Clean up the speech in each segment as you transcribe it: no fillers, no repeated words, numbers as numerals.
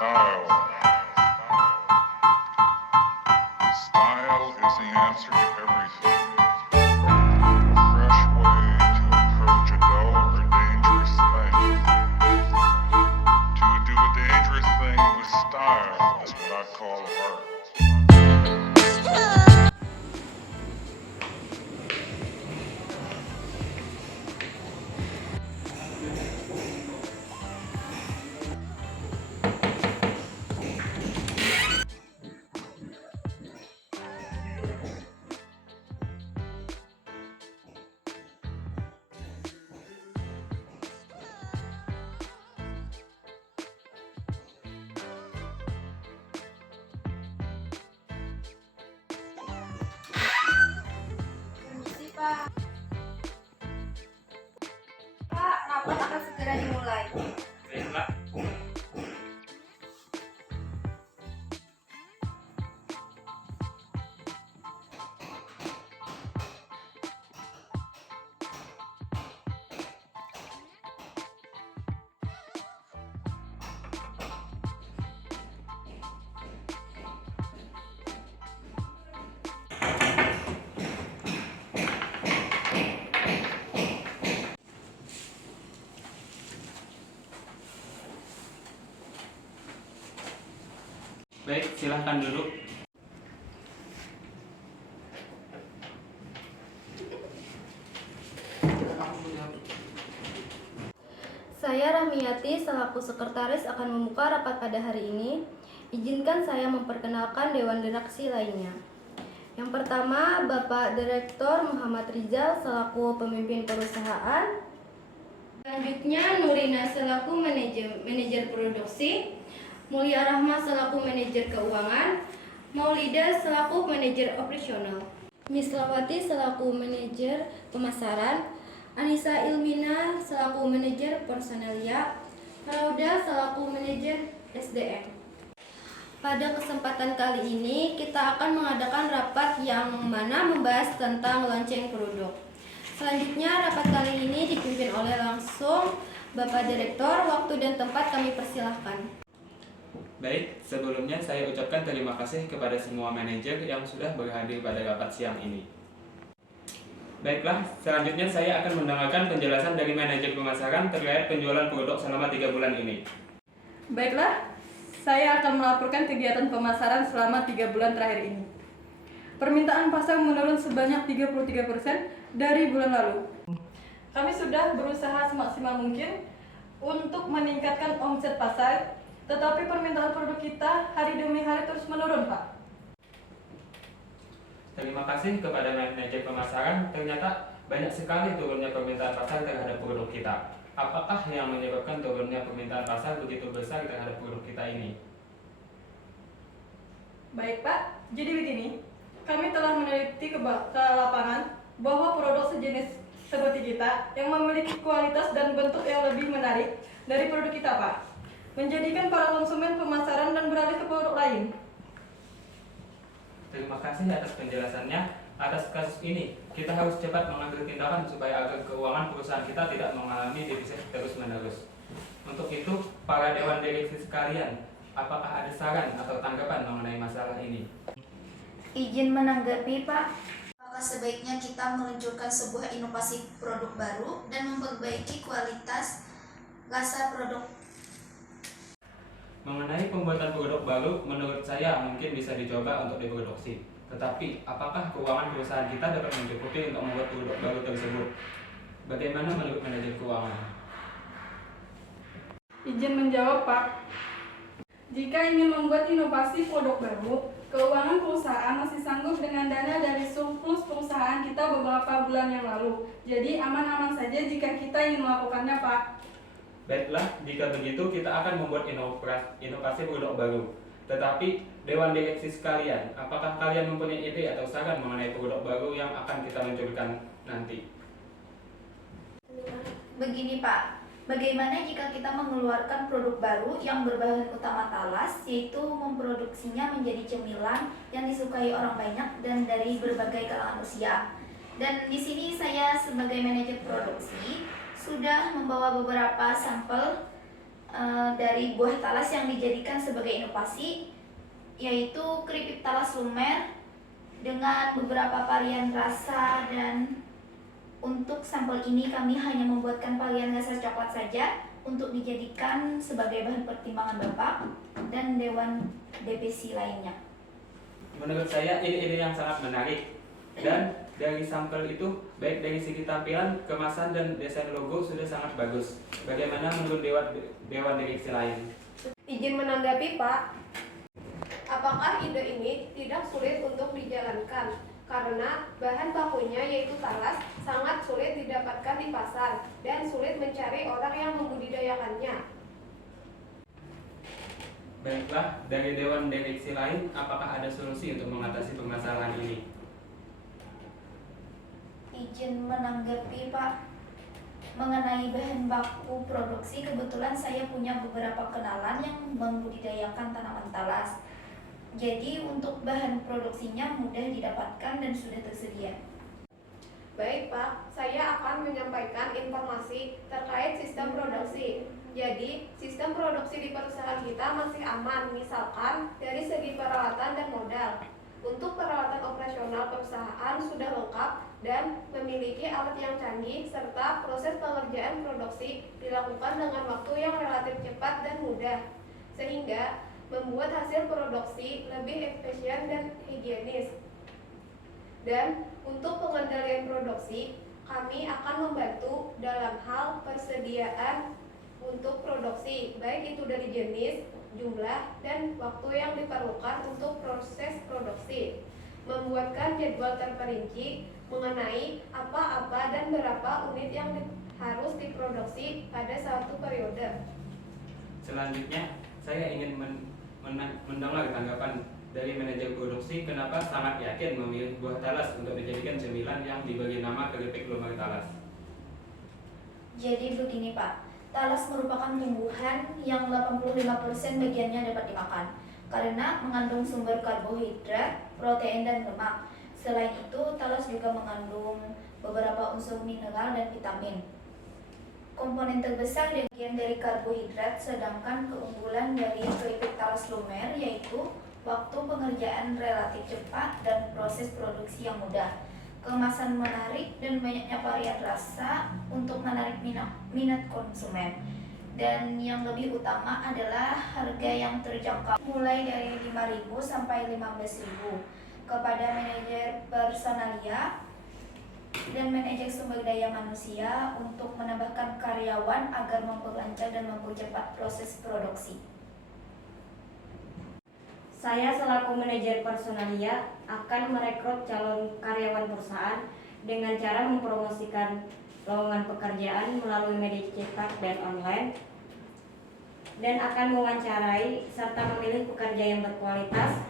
Style. Style is the answer to everything. A fresh way to approach a dull or dangerous thing. To do a dangerous thing with style is what I call art. Permisi, Pak. Pak, rapat akan segera dimulai. Baiklah. Baik, silahkan duduk. Saya Rahmiyati selaku sekretaris akan membuka rapat pada hari ini. Izinkan saya memperkenalkan Dewan Direksi lainnya. Yang pertama, Bapak Direktur Muhammad Rizal selaku pemimpin perusahaan. Selanjutnya, Nurina selaku manajer produksi, Mulia Rahma selaku manajer keuangan, Maulida selaku manajer operasional, Mislawati selaku manajer pemasaran, Anissa Ilmina selaku manajer personalia, Rauda selaku manajer SDM. Pada kesempatan kali ini kita akan mengadakan rapat yang mana membahas tentang lonceng produk. Selanjutnya rapat kali ini dipimpin oleh langsung Bapak Direktur. Waktu dan tempat kami persilahkan. Baik, sebelumnya saya ucapkan terima kasih kepada semua manajer yang sudah berhadir pada rapat siang ini. Baiklah, selanjutnya saya akan mendengarkan penjelasan dari manajer pemasaran terkait penjualan produk selama 3 bulan ini. Baiklah, saya akan melaporkan kegiatan pemasaran selama 3 bulan terakhir ini. Permintaan pasar menurun sebanyak 33% dari bulan lalu. Kami sudah berusaha semaksimal mungkin untuk meningkatkan omset pasar, tetapi permintaan produk kita hari demi hari terus menurun, Pak. Terima kasih kepada manajer pemasaran, ternyata banyak sekali turunnya permintaan pasar terhadap produk kita. Apakah yang menyebabkan turunnya permintaan pasar begitu besar terhadap produk kita ini? Baik, Pak. Jadi begini, kami telah meneliti ke lapangan bahwa produk sejenis seperti kita yang memiliki kualitas dan bentuk yang lebih menarik dari produk kita, Pak, menjadikan para konsumen pemasaran dan beralih ke produk lain. Terima kasih atas penjelasannya. Atas kasus ini, kita harus cepat mengambil tindakan supaya agar keuangan perusahaan kita tidak mengalami defisit terus-menerus. Untuk itu, para dewan direksi sekalian, apakah ada saran atau tanggapan mengenai masalah ini? Izin menanggapi, Pak. Maka sebaiknya kita meluncurkan sebuah inovasi produk baru dan memperbaiki kualitas rasa produk. Mengenai pembuatan produk baru, menurut saya mungkin bisa dicoba untuk diproduksi. Tetapi, apakah keuangan perusahaan kita dapat mencukupi untuk membuat produk baru tersebut? Bagaimana menurut manajer keuangan? Izin menjawab, Pak. Jika ingin membuat inovasi produk baru, keuangan perusahaan masih sanggup dengan dana dari surplus perusahaan kita beberapa bulan yang lalu. Jadi aman-aman saja jika kita ingin melakukannya, Pak. Baiklah, jika begitu kita akan membuat inovasi produk baru. Tetapi, Dewan Direksi sekalian, apakah kalian mempunyai ide atau saran mengenai produk baru yang akan kita luncurkan nanti? Begini, Pak. Bagaimana jika kita mengeluarkan produk baru yang berbahan utama talas, yaitu memproduksinya menjadi cemilan yang disukai orang banyak dan dari berbagai kalangan usia. Dan di sini saya sebagai manajer produksi sudah membawa beberapa sampel dari buah talas yang dijadikan sebagai inovasi, yaitu keripik talas lumer dengan beberapa varian rasa. Dan untuk sampel ini kami hanya membuatkan varian rasa coklat saja untuk dijadikan sebagai bahan pertimbangan Bapak dan Dewan DPC lainnya. Menurut saya ini ide yang sangat menarik, dan dari sampel itu baik dari segi tampilan, kemasan, dan desain logo sudah sangat bagus. Bagaimana menurut dewan direksi lain? Izin menanggapi, Pak. Apakah ide ini tidak sulit untuk dijalankan? Karena bahan bakunya yaitu talas sangat sulit didapatkan di pasar dan sulit mencari orang yang membudidayakannya. Baiklah, dari dewan direksi lain, apakah ada solusi untuk mengatasi permasalahan ini? Izin menanggapi, Pak. Mengenai bahan baku produksi, kebetulan saya punya beberapa kenalan yang membudidayakan tanaman talas. Jadi untuk bahan produksinya mudah didapatkan dan sudah tersedia. Baik, Pak. Saya akan menyampaikan informasi terkait sistem produksi. Jadi, sistem produksi di perusahaan kita masih aman, misalkan dari segi peralatan dan modal. Untuk peralatan operasional perusahaan sudah lengkap dan memiliki alat yang canggih, serta proses pengerjaan produksi dilakukan dengan waktu yang relatif cepat dan mudah, sehingga membuat hasil produksi lebih efisien dan higienis. Dan untuk pengendalian produksi, kami akan membantu dalam hal persediaan untuk produksi, baik itu dari jenis, jumlah, dan waktu yang diperlukan untuk proses produksi. Membuatkan jadwal terperinci mengenai apa-apa dan berapa unit yang harus diproduksi pada satu periode. Selanjutnya, saya ingin mendengar tanggapan dari manajer produksi kenapa sangat yakin memilih buah talas untuk dijadikan cemilan yang diberi nama keripik lumer talas. Jadi begini, Pak. Talas merupakan tumbuhan yang 85% bagiannya dapat dimakan karena mengandung sumber karbohidrat, protein, dan lemak. Selain itu, talas juga mengandung beberapa unsur mineral dan vitamin. Komponen terbesar bagian dari karbohidrat, sedangkan keunggulan dari keripik talas lumer yaitu waktu pengerjaan relatif cepat dan proses produksi yang mudah. Kemasan menarik dan banyaknya varian rasa untuk menarik minat konsumen. Dan yang lebih utama adalah harga yang terjangkau mulai dari 5.000 sampai 15.000. Kepada manajer personalia dan manajer sumber daya manusia untuk menambahkan karyawan agar memperlancar dan mempercepat proses produksi. Saya selaku manajer personalia akan merekrut calon karyawan perusahaan dengan cara mempromosikan lowongan pekerjaan melalui media cetak dan online, dan akan mewawancarai serta memilih pekerja yang berkualitas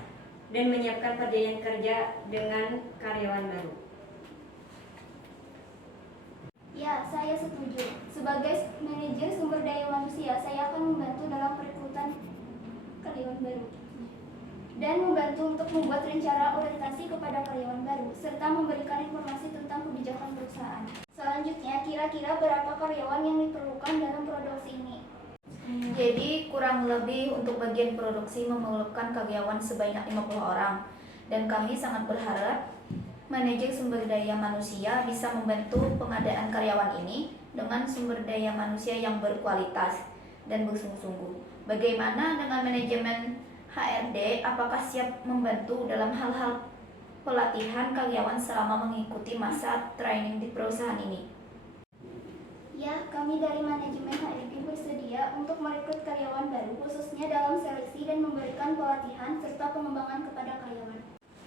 dan menyiapkan perjanjian kerja dengan karyawan baru. Ya, saya setuju. Sebagai manajer sumber daya manusia, saya akan membantu dalam perekrutan karyawan baru dan membantu untuk membuat rencana orientasi kepada karyawan baru, serta memberikan informasi tentang kebijakan perusahaan. Selanjutnya, kira-kira berapa karyawan yang diperlukan dalam produksi ini? Jadi kurang lebih untuk bagian produksi memerlukan karyawan sebanyak 50 orang. Dan kami sangat berharap manajer sumber daya manusia bisa membantu pengadaan karyawan ini dengan sumber daya manusia yang berkualitas dan bersungguh-sungguh. Bagaimana dengan manajemen HRD, apakah siap membantu dalam hal-hal pelatihan karyawan selama mengikuti masa training di perusahaan ini? Ya, kami dari manajemen HRD bersedia untuk merekrut karyawan baru, khususnya dalam seleksi dan memberikan pelatihan serta pengembangan kepada karyawan.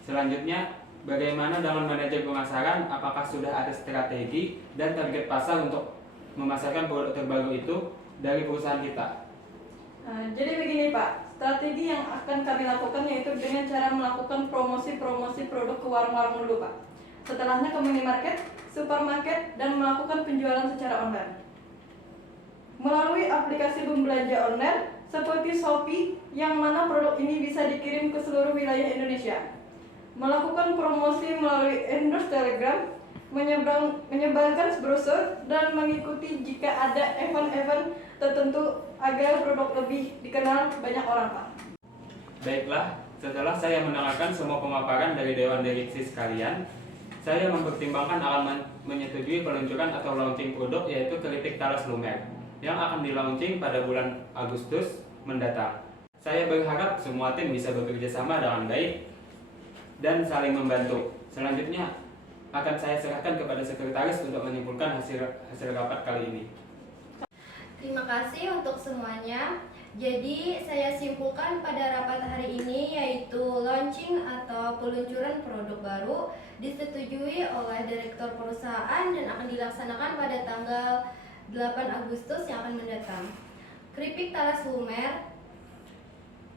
Selanjutnya, bagaimana dengan manajer pemasaran? Apakah sudah ada strategi dan target pasar untuk memasarkan produk terbaru itu dari perusahaan kita? Jadi begini, Pak. Strategi yang akan kami lakukan yaitu dengan cara melakukan promosi produk ke warung-warung dulu, Pak. Setelahnya ke minimarket, supermarket, dan melakukan penjualan secara online. Melalui aplikasi pembelanja online seperti Shopee, yang mana produk ini bisa dikirim ke seluruh wilayah Indonesia. Melakukan promosi melalui endorse Telegram menyebarkan brosur dan mengikuti jika ada event-event tertentu agar produk lebih dikenal banyak orang, Pak. Baiklah, setelah saya mendengarkan semua pemaparan dari Dewan Direksi sekalian, saya mempertimbangkan akan menyetujui peluncuran atau launching produk yaitu keripik talas lumer yang akan di-launching pada bulan Agustus mendatang. Saya berharap semua tim bisa bekerja sama dengan baik dan saling membantu. Selanjutnya akan saya serahkan kepada sekretaris untuk menyimpulkan hasil rapat kali ini. Terima kasih untuk semuanya. Jadi saya simpulkan pada rapat hari ini yaitu launching atau peluncuran produk baru disetujui oleh direktur perusahaan dan akan dilaksanakan pada tanggal 8 Agustus yang akan mendatang. Keripik talas lumer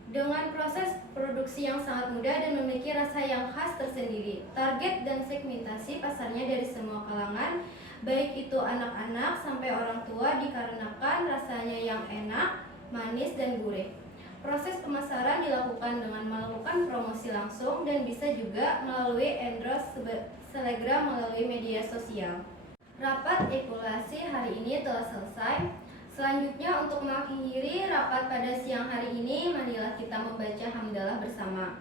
dengan proses produksi yang sangat mudah dan memiliki rasa yang khas tersendiri. Target dan segmentasi pasarnya dari semua kalangan, baik itu anak-anak sampai orang tua dikarenakan rasanya yang enak, manis, dan gurih. Proses pemasaran dilakukan dengan melakukan promosi langsung dan bisa juga melalui endorse selegram melalui media sosial. Rapat evaluasi hari ini telah selesai. Selanjutnya untuk mengakhiri rapat pada siang hari ini, marilah kita membaca hamdalah bersama.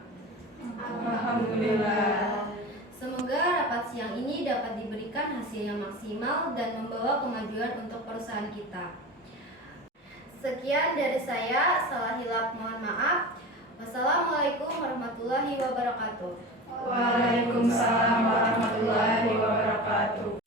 Alhamdulillah. Semoga rapat siang ini dapat diberikan hasil yang maksimal dan membawa kemajuan untuk perusahaan kita. Sekian dari saya, salah hilap mohon maaf. Wassalamualaikum warahmatullahi wabarakatuh. Waalaikumsalam warahmatullahi wabarakatuh.